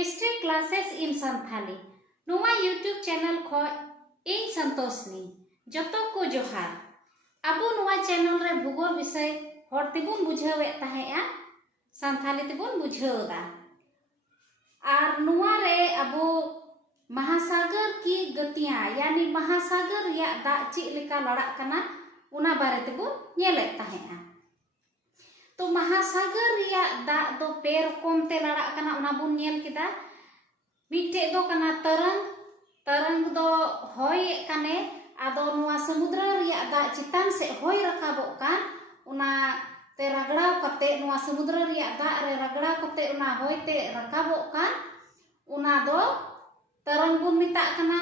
History classes in Santhali नुआ YouTube channel खो इन संतोषनी जतो को जोहार अबो नुआ चैनल रे भूगोल विषय हर तेबुन बुझावे ताहेआ संथाली तेबुन बुझावदा आर नुआ रे अबो महासागर की गतियां यानी महासागर या दा ची लेका लड़ा कना उना बारे तेबुन नेले ताहेआ। तो महासागर या दा दो पे रकम ते लड़ा कना उना बुन नेल किदा। मिटे दो कना तरंग तरंग दो होय कने आदो नुआ समुद्र रिया दा चितान से होय रकाबो कान उना ते रगड़ाव कते नुआ समुद्र रिया दा रे रगड़ाव कते उना होय ते रकाबो कान उना दो तरंग बुन मिता कना।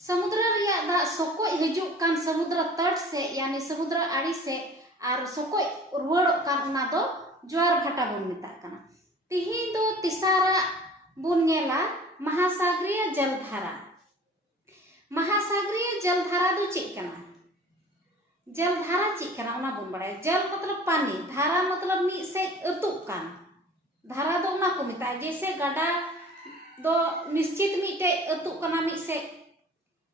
समुद्र रिया दा सोको हिजुक कान समुद्र तट से यानी समुद्र आड़ी से और सोको रुवाड़ो कान उना दो ज्वार भाटा बुन मिता कना। तिही दो तिसारा बुन नेला महासागरीय जलधारा। महासागरीय जलधारा दो चेक कना जलधारा चेक कना उना बुन बड़ाय। जल मतलब पानी, धारा मतलब मी से अतुक कान। धारा दो उना को मिता जैसे गडा दो निश्चित मीटे अतुक कना मी से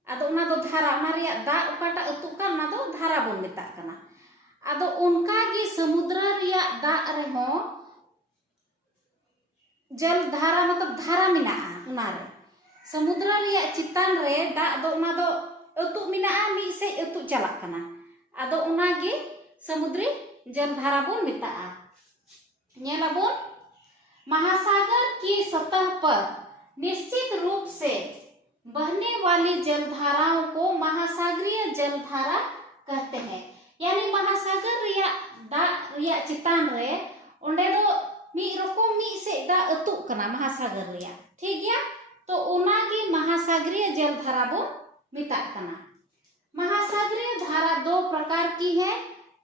आदो उना दो धारा उना रिया दा उकाटा अतुक कान उना दो धारा बुन मिता कना। आदो उनका की समुद्र रिया दा रे हो जल धारा मतलब धारा मिना उना रे समुद्र रिया चितान रे दा दो उना दो अतु मिना मी से अतु चला कना। आदो उना गी समुद्री जल धारा बुन मिता। नेलाबुन महासागर की सतह पर निश्चित रूप से बहने वाली जलधाराओं को महासागरीय जलधारा कहते हैं। यानी महासागर रिया दा रिया चितान रे ओंडे दो मी रकम मी से दा अतु कना महासागर रिया ठीक गया। तो उना की महासागरीय जलधारा बो मिता कना। महासागरीय धारा दो प्रकार की है,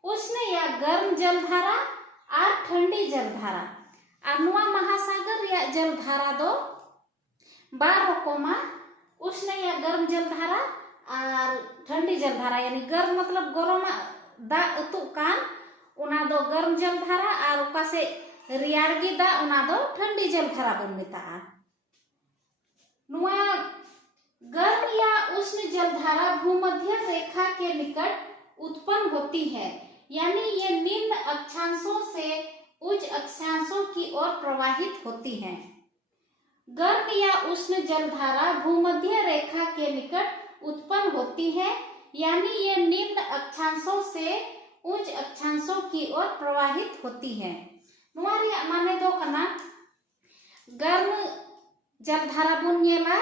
उष्ण या गर्म जलधारा और ठंडी जलधारा। अनुआ महासागर रिया जलधारा दो बार रकमा उष्ण या गर्म जलधारा और ठंडी जलधारा। यानी गर्म मतलब गरम दा अतु कान उना दो गर्म जलधारा और उका से रियाड़गी दा उना दो ठंडी जलधारा बन मिता। नुआ गर्म या उष्ण जलधारा भूमध्य रेखा के निकट उत्पन्न होती है। यानी ये निम्न अक्षांशों से उच्च अक्षांशों की ओर प्रवाहित होती है। गर्म या उष्ण जलधारा भूमध्य रेखा के निकट उत्पन्न होती है यानी ये निम्न अक्षांशों से उच्च अक्षांशों की ओर प्रवाहित होती है। नुआ रिया माने दो कना गर्म जलधारा बुन नेला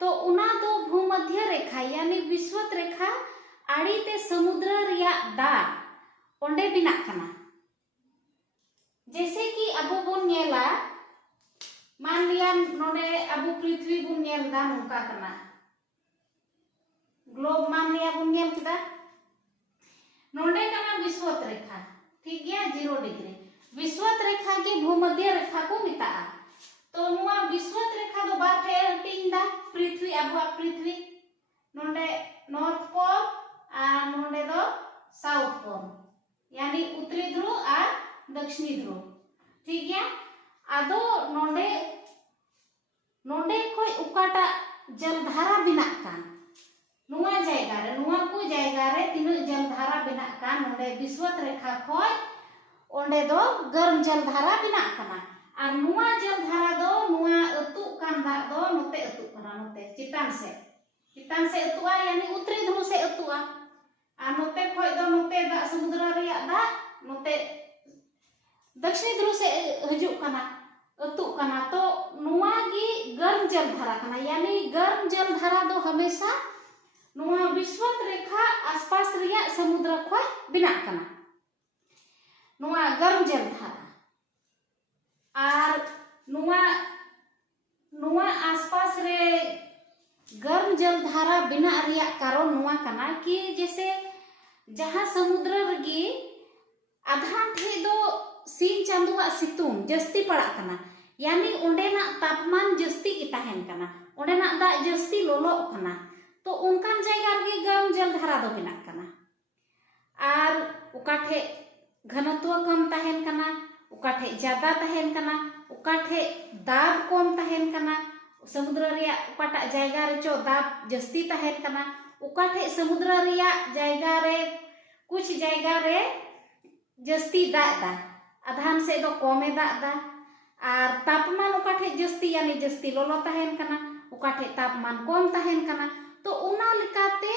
तो उना दो भूमध्य रेखा यानी विषुवत रेखा आड़ी ते समुद्र रिया दा ओंडे बिना कना। जैसे कि अबो बुन नेला मान लिया नोडे अबो पृथ्वी बुन नेल दा नुका कना ग्लोब मान लिया बुन नेल किदा नोडे कना विषुवत रेखा ठीक गया 0 डिग्री। विषुवत रेखा की भूमध्य रेखा को मिता। तो नुआ विषुवत रेखा दो बाटे हटिंग दा पृथ्वी अबो पृथ्वी नोडे नॉर्थ पोल और नोडे दो साउथ पोल यानी उत्तरी ध्रुव और दक्षिणी ध्रुव ठीक गया। आदो नोडे नोडे कोई उकाटा जलधारा बिना कान नुआ जायगा रे नुआ को जायगा रे तीन जलधारा बिना कान नोडे विषुवत रेखा खोय ओंडे दो गर्म जलधारा बिना कना। और नुआ जलधारा दो नुआ अतु कान दा दो नोते अतु कना नोते चितान से अतुआ यानी उत्तरी ध्रुव से अतुआ और नोते खोय दो नोते दा समुद्र रिया दा नोते दक्षिणी ध्रुव से हिजुक कना अतु कना। तो नुआ गी गर्म जलधारा कना यानी गर्म जलधारा दो हमेशा नुआ विषुवत रेखा आसपास रिया समुद्र खोय बिना कना नुआ गर्म जलधारा। और नुआ आसपास रे गर्म जलधारा बिना रिया कारण नुआ कना कि जैसे जहां समुद्र रगी आधान ठे दो सीन चांदुआ सितुंग जस्ती पड़ा कना यानी ओंडेना तापमान जस्ती की ताहेन कना ओंडेना दा जस्ती लोलो कना। तो उनकान जायगा रे गर्म जलधारा दो बिना कना। और उकाठे घनत्व कम ताहेन कना उकाठे ज्यादा ताहेन कना उकाठे दाब कम तहन कना समुद्र रिया उकाटा जायगा रे चो दाब जस्ती तहन कना उकाठे समुद्र रिया जायगा रे कुछ जायगा रे जस्ती दाग दा आधान से दो कमे दाग दा और तापमान उकाठे जस्ती यानी जस्ती लोलो तहन कना उकाठे तापमान कम तहन कना तो उना लिकाते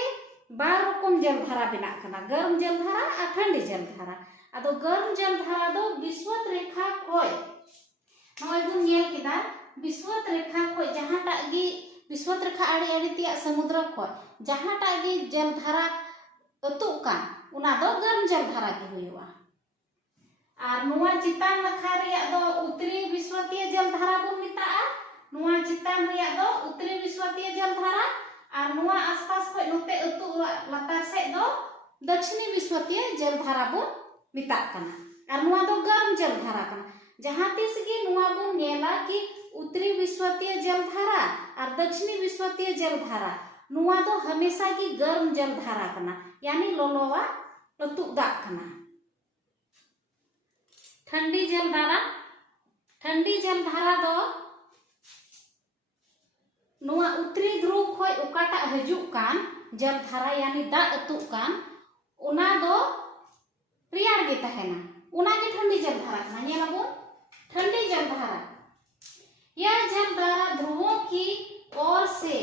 बार रकम जलधारा बिना कना गर्म जलधारा और ठंडी जलधारा आदो गर्म जलधारा दो विषुवत रेखा खोय नय बुन नेल केदा विषुवत रेखा खोय जहाटा गी विषुवत रेखा आड़ी आड़ी तिया समुद्र खोय जहाटा गी जलधारा अतु का उना दो गर्म जलधारा गी हुआ और नुआ चितान नखा रिया दो उत्तरी विषुवतीय जलधारा बुन मिताआ नुआ चितान रिया दो उत्तरी विषुवतीय जलधारा और नुआ आसपास खोय नोते अतु लतार से दो दक्षिणी विषुवतीय जलधारा बुन मिता कना और नुआ दो गर्म जलधारा कना जहां तिस गी नुआ बुन नेला कि उत्तरी विषुवतीय जलधारा और दक्षिणी विषुवतीय जलधारा नुआ दो हमेशा की गर्म जलधारा कना यानी लोलोवा अतु दाग कना ठंडी जलधारा दो नुआ उत्तरी ध्रुव खोय उकाटा हजुक कान जलधारा यानी दा अतु कान उना दो रियाड़ गे तहेना उना गे ठंडी जलधारा कना नेलाबो ठंडी जलधारा यह जलधारा ध्रुवों की ओर से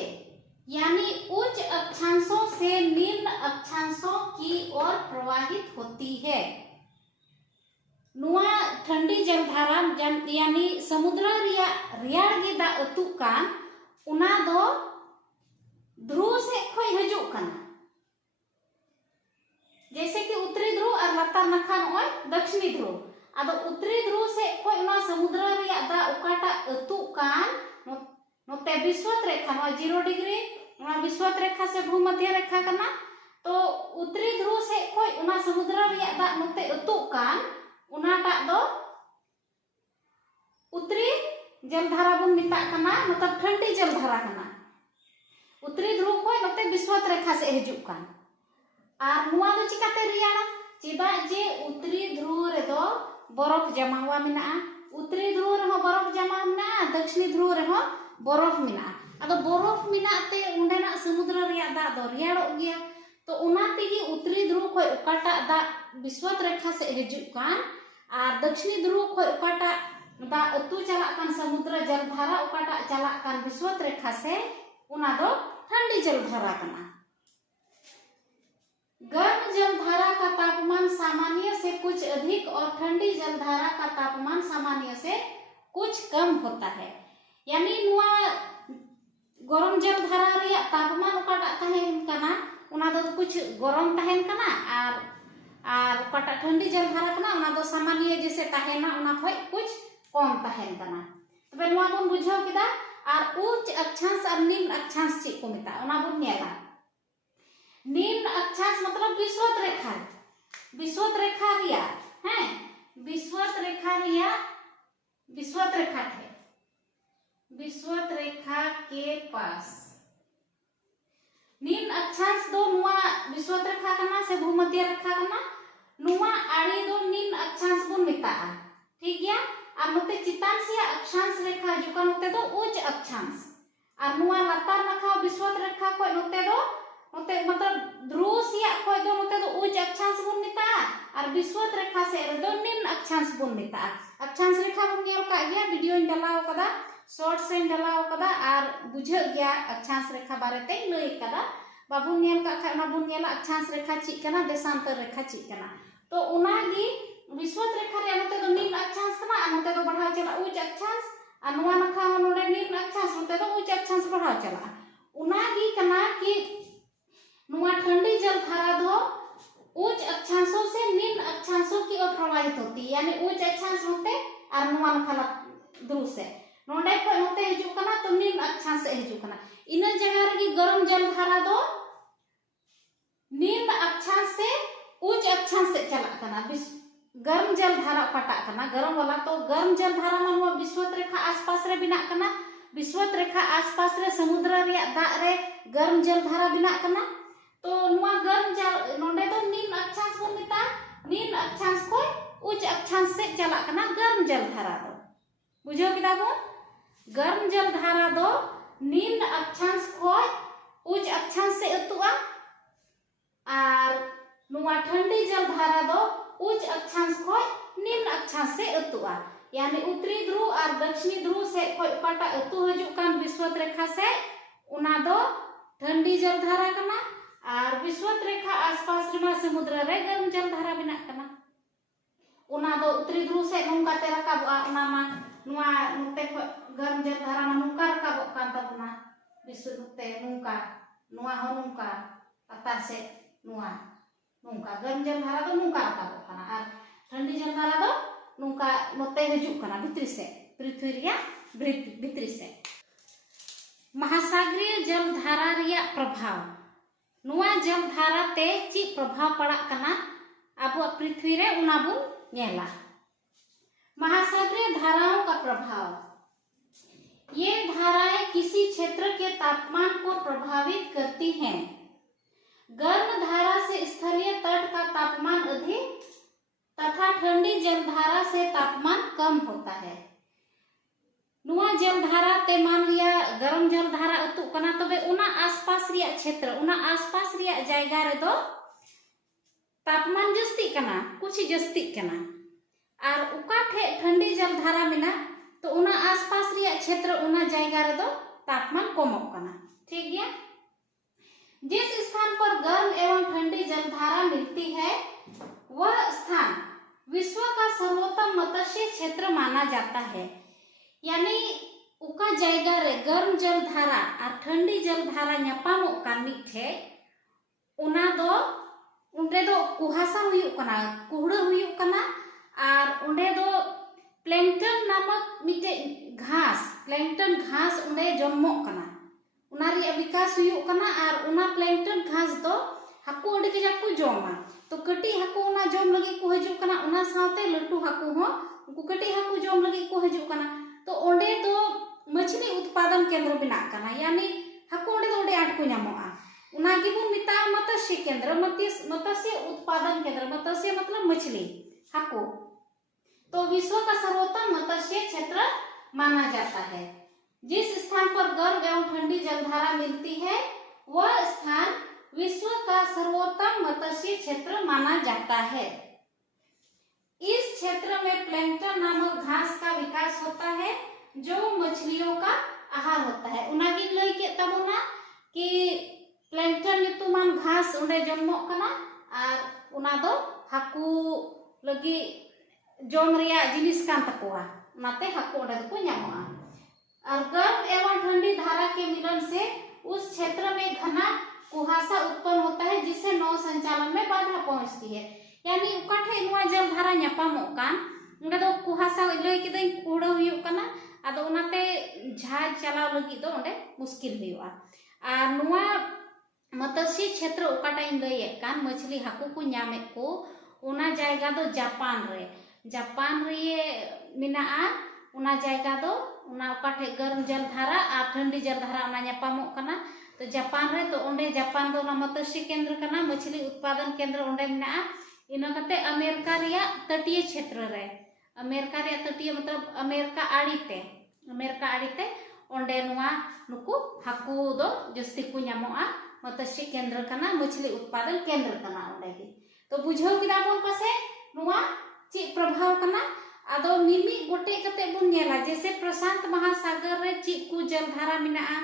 यानी उच्च अक्षांशों से निम्न अक्षांशों की ओर प्रवाहित होती है नुआ ठंडी जलधारा यानी समुद्र रिया रियाड़ गे दा अतु कान उना दो ध्रुव से खोय हजुक काना जैसे कि उत्तरी ध्रुव और लतार नखा नय दक्षिणी ध्रुव आदो उत्तरी ध्रुव से खोय उना समुद्र रिया दा उकाटा अतु कान नोते विषुवत रेखा नय 0 डिग्री उना विषुवत रेखा से भूमध्य रेखा कना तो उत्तरी ध्रुव से खोय उना समुद्र रिया दा नोते अतु कान उनाटा दो उत्तरी जलधारा बुन मिता कना मतलब ठंडी जलधारा कना उत्तरी ध्रुव खोय नोते विषुवत रेखा से हजुक कान और नुआ दो चिकाते रियाड़ा चेदा जे उत्तरी ध्रुव रे दो बरफ जमा हुआ मिना उत्तरी ध्रुव रे हो बरफ जमा मिना दक्षिणी ध्रुव रे हो बरफ मिना आदो बरफ मिना ते उंडेना समुद्र रिया दा दो रियाड़ो गया तो उना तेगी उत्तरी ध्रुव खोय उकाटा दा विषुवत रेखा से हजुक कान और दक्षिणी ध्रुव खोय उकाटा दा अतु चला कान समुद्र जलधारा उकाटा चला कान विषुवत रेखा से उना दो ठंडी जलधारा कना गर्म जलधारा का तापमान सामान्य से कुछ अधिक और ठंडी जलधारा का तापमान सामान्य से कुछ कम होता है यानी नुआ गरम जलधारा रिया तापमान उकाटा तहेन कना उना दो कुछ गरम तहेन कना और उकाटा ठंडी जलधारा कना उना दो सामान्य जैसे तहेना उना खोय कुछ कम तहेन कना तबे नुआ बोन बुझाव किदा और उच्च अक्षांश और निम्न अक्षांश ची को मिता उना बोन नेला निम्न अक्षांश मतलब विषुवत रेखा रिया हैं विषुवत रेखा के पास निम्न अक्षांश दो नुआ विषुवत रेखा कना से भूमध्य रेखा कना नुआ आड़ी दो निम्न अक्षांश बुन मिता ठीक गया और नोते चितान से अक्षांश रेखा जुका नोते दो उच्च अक्षांश और नुआ लतार नखा विषुवत रेखा को नोते दो नोते मतलब ध्रुव सिया खोय दो नोते दो उच्च अक्षांश बुन मिता और विषुवत रेखा से दो निम्न अक्षांश बुन मिता अक्षांश रेखा बुन नेल का गया वीडियो इन डलाव कदा शॉर्ट से डलाव कदा और बुझा गया अक्षांश रेखा बारे ते लई कदा बाबू नेल का खाना बुन नेला अक्षांश रेखा ची कना देशांतर रेखा ची कना तो उनागी विषुवत रेखा रे नोते दो निम्न अक्षांश कना नोते दो बढ़ाव चला उच्च अक्षांश और नुआ नखा नोडे निम्न अक्षांश नोते दो उच्च अक्षांश बढ़ाव चला उनागी कना कि नुआ ठंडी जलधारा दो उच्च अक्षांशों से निम्न अक्षांशों की ओर प्रवाहित होती है यानी उच्च अक्षांश होते और नुआ नखा ध्रुव से नोडे को नोते हजुक कना तो निम्न अक्षांश से हजुक कना इन जगह रे गर्म जलधारा दो निम्न अक्षांश से उच्च अक्षांश से चला कना गर्म जलधारा पटा कना गर्म वाला तो गर्म जलधारा में नुआ विषुवत रेखा आसपास रे बिना कना विषुवत रेखा आसपास रे समुद्र रे दाग रे गर्म जलधारा बिना कना तो नुआ गर्म जल नोडे तो निम्न अक्षांश को मिता निम्न अक्षांश को उच्च अक्षांश से चला कना गर्म जलधारा दो बुझो किदा बो गर्म जल धारा दो निम्न अक्षांश खोज उच्च अक्षांश से अतुआ और नुआ ठंडी जल धारा दो उच्च अक्षांश खोज निम्न अक्षांश से अतुआ यानी उत्तरी ध्रुव और दक्षिणी ध्रुव से खोज पाटा अतु हजू कान विषुवत रेखा से उना दो ठंडी जल धारा कना और विषुवत रेखा आसपास रे समुद्र रे गर्म जल धारा बिना कना उना दो उत्तरी ध्रुव से नोंका ते रकाबा उना मा नुआ नुते गर्म जल धारा मा नोंका रकाबो कान तबना विषुवत ते नोंका नुआ हो नोंका अतार से नुआ नोंका गर्म जल धारा दो नोंका रकाबो काना और ठंडी जल धारा दो नोंका नोते हजू काना भितरी से पृथ्वी रिया भितरी से महासागरीय जल धारा रिया प्रभाव नुआ जल धारा ते ची प्रभाव पड़ा कना अब पृथ्वी रे उना बुन नेला महासागरीय धाराओं का प्रभाव ये धाराएं किसी क्षेत्र के तापमान को प्रभावित करती हैं। गर्म धारा से स्थलीय तट का तापमान अधिक तथा ठंडी जल धारा से तापमान कम होता है। नुआ जल धारा ते मान लिया गर्म जल धारा अतु कना तबे उना आसपास रिया क्षेत्र उना आसपास रिया जायगा रे दो तापमान जस्ती कना कुछ जस्ती कना और उका ठे ठंडी जल धारा मिना तो उना आसपास रिया क्षेत्र उना जायगा रे दो तापमान कमोग कना। ठीक गया। जिस स्थान पर गर्म एवं ठंडी जल धारा मिलती है वह स्थान विश्व का सर्वोत्तम मत्स्य क्षेत्र माना जाता है। यानी उका जायगा रे गर्म जल धारा और ठंडी जल धारा ᱧᱟᱯᱟᱢᱚᱜ कान मिठे उना दो उंडे दो कुहासा हुयुक कना कुहड़ा हुयुक कना और उंडे दो प्लैंकटन नामक मिटे घास प्लैंकटन घास उंडे जन्मोग कना उना रिया विकास हुयुक कना और उना प्लैंकटन घास दो हाकू अडी कजाक को जमा तो कटी हाकू उना जम लगी को हजू कना उना साथे लट्टू हाकू हो उनको कटी हाकू जम लगी को हजू कना तो ओंडे दो मछली उत्पादन केंद्र बिना कना यानी हाकू ओंडे दो ओंडे आट को ᱧᱟᱢᱚᱜᱼᱟ उना गिबुन मिता मत्स्य केंद्र मत्स्य उत्पादन केंद्र मत्स्य मतलब मछली हाकू तो विश्व का सर्वोत्तम मत्स्य क्षेत्र माना जाता है। जिस स्थान पर गर्म एवं ठंडी जलधारा मिलती है वह स्थान विश्व का सर्वोत्तम मत्स्य क्षेत्र माना जाता है। इस क्षेत्र में प्लैंकटन नामक घास का विकास होता है जो मछलियों का आहार होता है। उनागिन लई के तबना कि प्लैंकटन युतुमान घास उंडे जन्मोग कना और उना दो हाकू लगी जम रिया जिनिस कान तकोआ उनाते हाकू उंडे को ᱧᱟᱢᱚᱜᱼᱟ। और गर्म एवं ठंडी धारा के मिलन से उस क्षेत्र में घना कुहासा उत्पन्न होता है जिससे नौ संचालन में बाधा पहुंचती है। यानी उकाठे नुआ जल धारा ᱧᱟᱯᱟᱢᱚᱜ कान उंडे दो कुहासा लई किदई कुहड़ा हुयुक कना आदो उनाते जहाज चलाव लगी दो उंडे मुश्किल हुयुआ। और नुआ मत्स्य क्षेत्र उकाटा लई कान मछली हाकू को ᱧामे को उना जायगा दो जापान रे मिनाआ उना जायगा दो उना उकाठे गर्म जल धारा और ठंडी जल धारा उना ᱧᱟᱯᱟᱢᱚᱜ कना तो जापान रे तो ओंडे जापान दो मत्स्य केंद्र कना मछली उत्पादन केंद्र ओंडे मिनाआ। इना कते अमेरिका रिया तटीय क्षेत्र रे अमेरिका रिया तटीय मतलब अमेरिका आड़ीते ओंडे नुआ नुकु हाकू दो जस्ती को ᱧᱟᱢᱚᱜᱼᱟ मत्स्य केंद्र कना मछली उत्पादन केंद्र कना ओंडे गे। तो बुझाव किदा बोन पासे नुआ ची प्रभाव कना आदो मिमी गोटे कते बुन नेला जैसे प्रशांत महासागर रे ची को जलधारा मिनाआ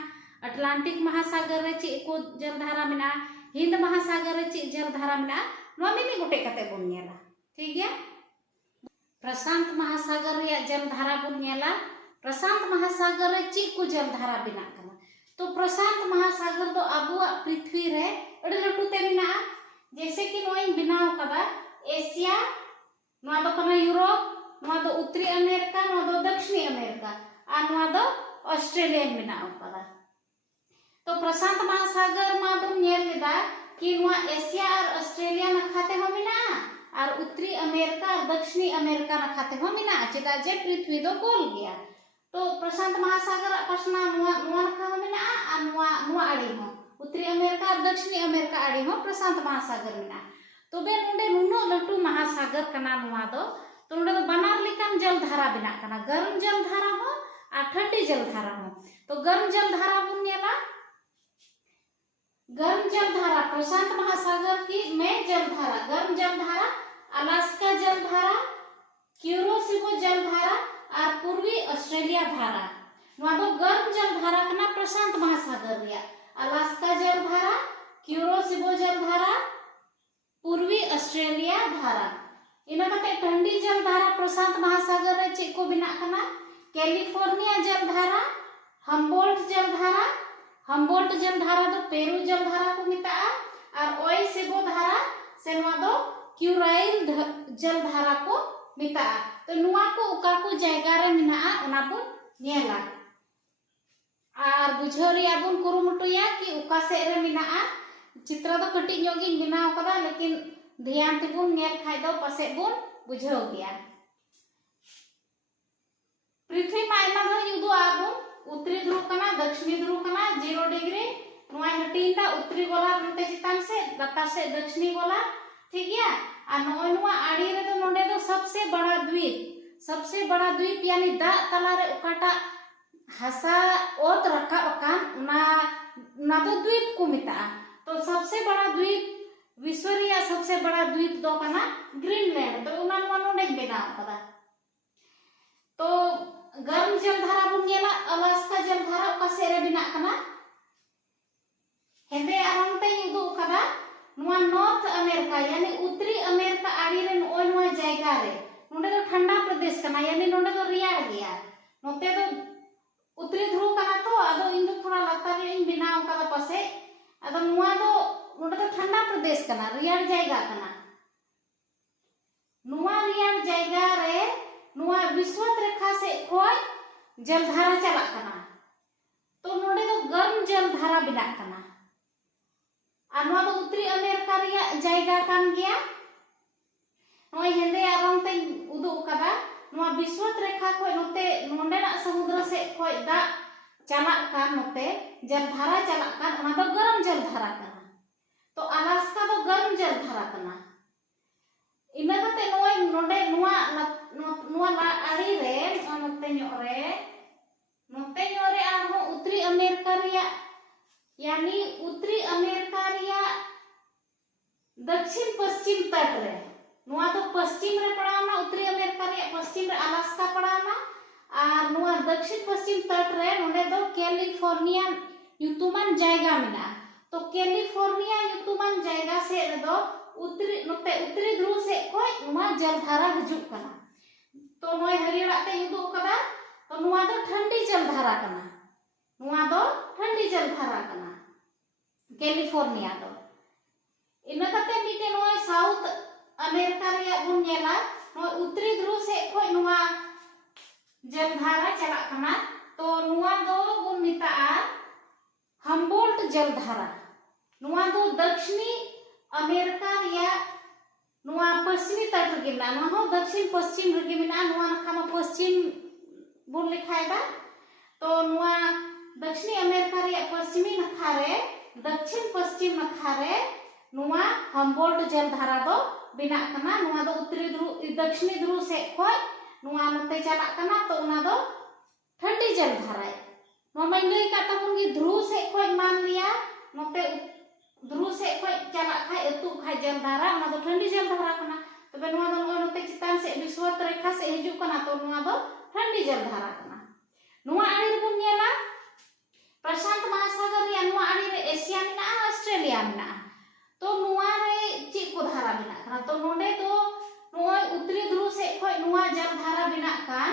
अटलांटिक महासागर रे ची को जलधारा मिनाआ हिंद महासागर रे ची जलधारा मिनाआ नुआ मिमी गोटे कते बुन नेला। ठीक गया। प्रशांत महासागर रे जलधारा बुन नेला प्रशांत महासागर रे ची को जलधारा बिना कना तो प्रशांत महासागर दो अबुआ पृथ्वी रे अड़ी लटुते मिनाआ जैसे कि नोई बिनाव कदा एशिया नुआ दो कना यूरोप नुआ दो उत्तरी अमेरिका नुआ दो दक्षिणी अमेरिका और नुआ दो ऑस्ट्रेलिया बिनाव कदा। तो प्रशांत महासागर मा बन नेल लेदा कि नुआ एशिया और ऑस्ट्रेलिया नखाते हो मिनाआ और उत्तरी अमेरिका और दक्षिणी अमेरिका नखाते हो मिनाआ चेदा जे पृथ्वी दो गोल गया। तो प्रशांत महासागर पासना नुआ नखा हो मिनाआ और नुआ आड़ी हो उत्तरी अमेरिका और दक्षिणी अमेरिका आड़ी हो प्रशांत महासागर मिनाआ। तो बे नोंडे नुनो लटू महासागर कना नुआ दो तो नोडे दो बनार लेकान जल धारा बिना कना गर्म जल धारा हो और ठंडी जल धारा हो। तो गर्म जल धारा बुन नेला गर्म जल धारा प्रशांत महासागर की में जल धारा गर्म जल धारा अलास्का जल धारा क्यूरोसिबो जल धारा और पूर्वी ऑस्ट्रेलिया धारा नोआ दो गर्म जल धारा कना प्रशांत महासागर रिया अलास्का जल धारा क्यूरोसिबो जल धारा पूर्वी ऑस्ट्रेलिया धारा इना कते ठंडी जल धारा प्रशांत महासागर रे चे को बिना कना कैलिफोर्निया जल धारा हम्बोल्ट जल धारा दो पेरू जल धारा को मिता और ओएसिबो धारा से नोआ दो क्यूराइल जल धारा को मिता। तो नुआ को उका को जायगा रे मिना ओना बुन नेला और बुझाव रिया बुन कुरुमुटुया कि उका से रे मिना चित्र दो कटी जोगी बनाव कदा लेकिन ध्यान ते बुन नेल खाइ दो पसे बुन बुझाव गया। पृथ्वी मा आयमा दो युदो आबु उत्तरी ध्रुव कना दक्षिणी ध्रुव कना 0 डिग्री नुआ हटिंदा उत्तरी गोला नते चितान से लतार से दक्षिणी गोला ठीक गया। और नुआ आड़ी रे दो नोंडे दो सबसे बड़ा द्वीप यानी दा तला रे उकाटा हसा ओत रखा अकान ना दो द्वीप को मिता। तो सबसे बड़ा द्वीप विश्व रिया सबसे बड़ा द्वीप दो कना ग्रीनलैंड। तो उना नुआ नोंडे बनाव कदा। तो गर्म जल धारा बुन नेला अलास्का जल धारा उका से रे बिना कना हेदे आरंते युदु कदा नुआ नॉर्थ अमेरिका यानी उत्तरी अमेरिका आड़ी रे नोय नुआ जायगा रे नोंडे दो ठंडा प्रदेश कना यानी नोंडे दो रियाड़ गया नोते दो उत्तरी ध्रुव कना। तो अदो इन दो थोड़ा लतार रे इन बिनाव कदा पसे अदो नुआ दो नोंडे दो ठंडा प्रदेश कना रियाड़ जायगा कना नुआ रियाड़ जायगा रे नुआ विश्वत रेखा से खोय जल धारा चला कना। तो नोंडे दो गर्म जल धारा बिना कना और नुआ दो उत्तरी अमेरिका रिया जायगा कान गया नोय हेंदे आरंग ते उदु कदा नुआ विश्वत रेखा खोय नोते नोंडेना समुद्र से खोय दा चला कान नोते जल धारा चला कान ओना दो गर्म जल धारा कना। तो अलास्का दो गर्म जल धारा कना इना कते नोय नोंडे नुआ ला आड़ी रे नोते न्यो रे आरहो उत्तरी अमेरिका रिया यानी उत्तरी अमेरिका रिया दक्षिण पश्चिम तट रे नुआ तो पश्चिम रे पड़ावना उत्तरी अमेरिका रिया पश्चिम रे अलास्का पड़ावना और नुआ दक्षिण पश्चिम तट रे नोंडे दो कैलिफोर्निया युतुमान जायगा मिना। तो कैलिफोर्निया युतुमान जायगा से रे दो उत्तरी ध्रुव से कोई नुआ जल धारा हजुक कना। तो नोय हरियड़ा ते युदु कदा तो नुआ दो ठंडी जल धारा कना कैलिफोर्निया दो इना कते मिटे नोय साउथ अमेरिका रिया बुन नेला नोय उत्तरी ध्रुव से खोय नुआ जल धारा चला कना। तो नुआ दो बुन मिता हम्बोल्ट जल धारा नुआ दो दक्षिणी अमेरिका रिया नुआ पश्चिमी तट रे गिना नुआ हो दक्षिण पश्चिम रे गिना नुआ नखा मा पश्चिम बुन लिखायदा। तो नुआ दक्षिणी अमेरिका रे पश्चिमी नखा रे दक्षिण पश्चिम नखा रे नुआ हम्बोल्ट जल धारा दो बिना कना नुआ दो उत्तरी ध्रुव दक्षिणी ध्रुव से खोय नुआ नते चला कना। तो उना दो ठंडी जल धारा नुआ मा लई का तबुन की ध्रुव से खोय मान लिया नते ध्रुव से खोय चला खाय अतु खाय जल धारा उना दो ठंडी जल धारा कना। तबे नुआ दो नते चितान से विश्वत रेखा से हिजु कना तो नुआ दो ठंडी जल धारा कना। नुआ आड़ी रे बुन नेला प्रशांत महासागर या नुआ आड़ी रे एशिया मिना ऑस्ट्रेलिया मिना। तो नुआ रे ची को धारा बिना कना। तो नोंडे तो नोय उत्तरी ध्रुव से खोय नुआ जल धारा बिना कान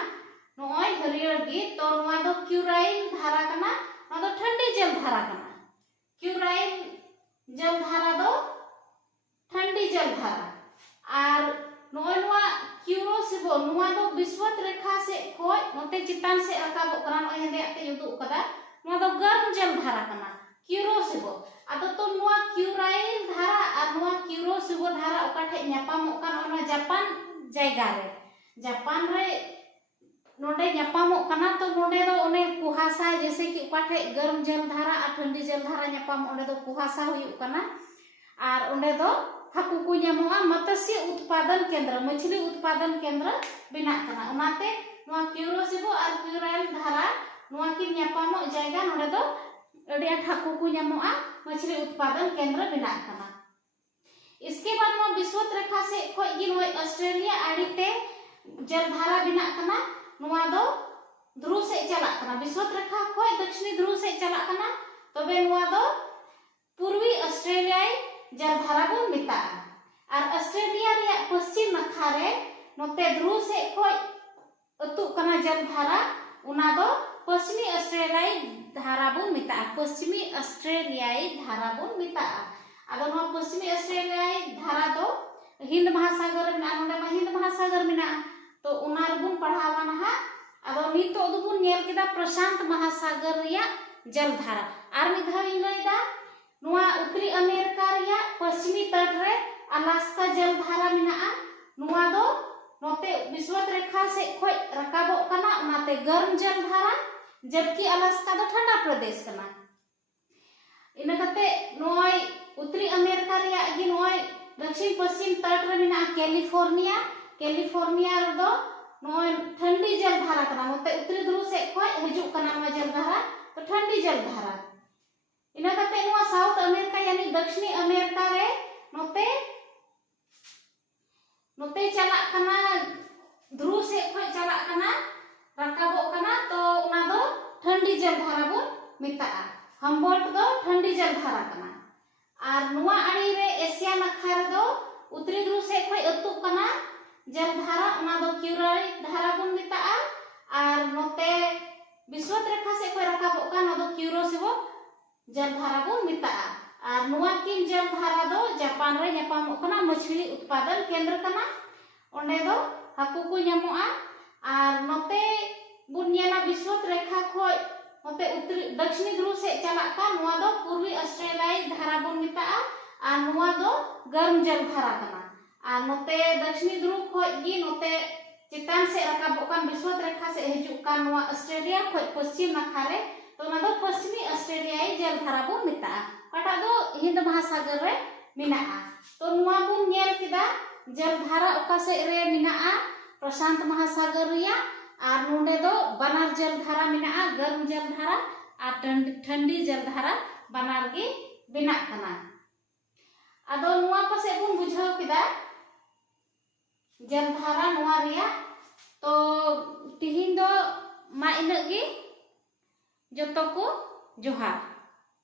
नोय हरियर गी। तो नुआ दो क्यूराइल धारा कना नुआ दो ठंडी जल धारा कना क्यूराइल जल धारा दो ठंडी जल धारा। और नोय नुआ क्यूरोसिबो नुआ दो विश्वत रेखा से खोय नोते चितान से रकाबो कना नोय हेंदे आते युदु कदा नुआ दो गर्म जल धारा कना क्यूरोसिबो। आदो तो नुआ क्यूराइल धारा और नुआ क्यूरोसिबो धारा ओकाठे न्यापामो कान ओना जापान जायगा रे नोंडे न्यापामो कना। तो नोंडे दो ओने कुहासा जैसे कि ओकाठे गर्म जल धारा और ठंडी जल धारा न्यापाम ओंडे दो कुहासा हुयु कना और ओंडे दो हाकू को ᱧᱟᱢᱚᱜᱼᱟ मत्स्य उत्पादन केंद्र मछली उत्पादन केंद्र बनाग कना ओनाते नोआ क्यूरोसिबो और क्यूराइल धारा नोआ की ᱧᱟᱯᱟᱢᱚᱜ जायगा नोडे दो अड़ी आठ हाकू को ᱧᱟᱢᱚᱜᱼᱟ मछली उत्पादन केंद्र बनाग कना। इसके बाद नोआ विषुवत रेखा से खोज गी नोय ऑस्ट्रेलिया आड़ीते जलधारा बनाग कना नोआ दो ध्रुव से चला कना विषुवत रेखा खोज दक्षिणी ध्रुव से चला कना तबे नोआ दो पूर्वी ऑस्ट्रेलिया जलधारा बन मिता और ऑस्ट्रेलिया रे पश्चिम नाखा रे नोते ध्रुव से खोज अतु कना जलधारा उना दो पश्चिमी ऑस्ट्रेलिया धारा बन मिता पश्चिमी ऑस्ट्रेलिया धारा बन मिता आदो नो पश्चिमी ऑस्ट्रेलिया धारा दो हिंद महासागर में नोडे मा हिंद महासागर में तो उना रे बन पढ़ावा नहा आदो नितो दो बन नेल केदा प्रशांत महासागर रिया जलधारा आर मि धाव इन लैदा नोआ उत्तरी अमेरिका रिया पश्चिमी तट रे अलास्का जलधारा मिनाआ नोआ दो नोते विषुवत रेखा से खोज रकाबो कना ओनाते गर्म जलधारा जबकि अलास्का दो ठंडा प्रदेश कना इना कते नोय उत्तरी अमेरिका रिया गी नोय दक्षिण पश्चिम तट रे मिना कैलिफोर्निया कैलिफोर्निया रे दो नोय ठंडी जलधारा कना नोते उत्तरी ध्रुव से खोज हिजुक कना नोआ जलधारा तो ठंडी जलधारा इना कते नोआ साउथ अमेरिका यानी दक्षिणी अमेरिका रे नोते नोते चला कना ध्रुव से खोज चला कना रकाबो कना तो उना दो ठंडी जलधारा बो मिताआ हम्बोल्ट दो ठंडी जलधारा कना और नोआ आड़ी रे एशिया नाखा रे दो उत्तरी ध्रुव से खोज अतु कना जलधारा उना दो क्यूराइल धारा बो मिताआ और नोते विषुवत रेखा से खोज रकाबो कना दो क्यूरोसिबो जलधारा बो मिताआ और नोआ किन जलधारा दो जापान रे ᱧᱟᱯᱟᱢᱚᱜ कना मछली उत्पादन केंद्र कना ओंडे दो हाकू को ᱧᱟᱢᱚᱜᱼᱟ और नोते बुन नेला विषुवत रेखा खोज नोते उत्तरी दक्षिणी ध्रुव से चला का नोआ दो पूर्वी ऑस्ट्रेलिया धारा बन मिताआ और नोआ दो गर्म जलधारा कना और नोते दक्षिणी ध्रुव खोज गी नोते चितान से रकाबो कान विषुवत रेखा से हिजुक का नोआ ऑस्ट्रेलिया खोज पश्चिम नाखा रे तो ना दो पश्चिमी ऑस्ट्रेलिया जलधारा बो मिताआ काटा दो हिंद महासागर रे मिनाआ तो नोआ बुन नेल केदा जलधारा ओका से रे मिनाआ प्रशांत महासागर रिया और नोंडे दो बनार जलधारा मिनाआ गर्म जलधारा और ठंडी जलधारा बनार गे बिना कना आदो नोआ पासे बुन बुझाव केदा जलधारा नोआ रिया तो तिहिन दो मा इना गे जतो को जोहार।